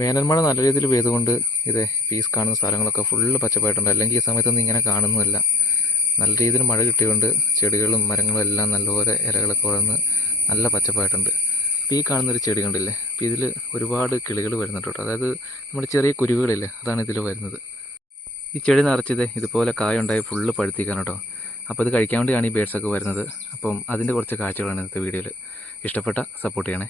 വേനൽമഴ നല്ല രീതിയിൽ പെയ്തുകൊണ്ട് ഇതേ പീസ് കാണുന്ന സ്ഥലങ്ങളൊക്കെ ഫുള്ള് പച്ചപ്പായിട്ടുണ്ട്. അല്ലെങ്കിൽ ഈ സമയത്തൊന്നും ഇങ്ങനെ കാണുന്നതല്ല. നല്ല രീതിയിൽ മഴ കിട്ടിയതുകൊണ്ട് ചെടികളും മരങ്ങളും എല്ലാം നല്ലപോലെ ഇലകളൊക്കെ വളർന്ന് നല്ല പച്ചപ്പായിട്ടുണ്ട്. ഇപ്പോൾ ഈ കാണുന്നൊരു ചെടി കണ്ടില്ലേ, അപ്പോൾ ഇതിൽ ഒരുപാട് കിളികൾ വരുന്നുണ്ട് കേട്ടോ. അതായത് നമ്മുടെ ചെറിയ കുരുവികളില്ലേ, അതാണ് ഇതിൽ വരുന്നത്. ഈ ചെടി നിറച്ചത് ഇതുപോലെ കായുണ്ടായി ഫുള്ള് പഴുത്തിക്കാണ് കേട്ടോ. അപ്പോൾ ഇത് കഴിക്കാൻ വേണ്ടിയാണ് ഈ ബേഡ്സൊക്കെ വരുന്നത്. അപ്പം അതിൻ്റെ കുറച്ച് കാഴ്ചകളാണ് ഇന്നത്തെ വീഡിയോയിൽ. ഇഷ്ടപ്പെട്ട സപ്പോർട്ട് ചെയ്യണേ.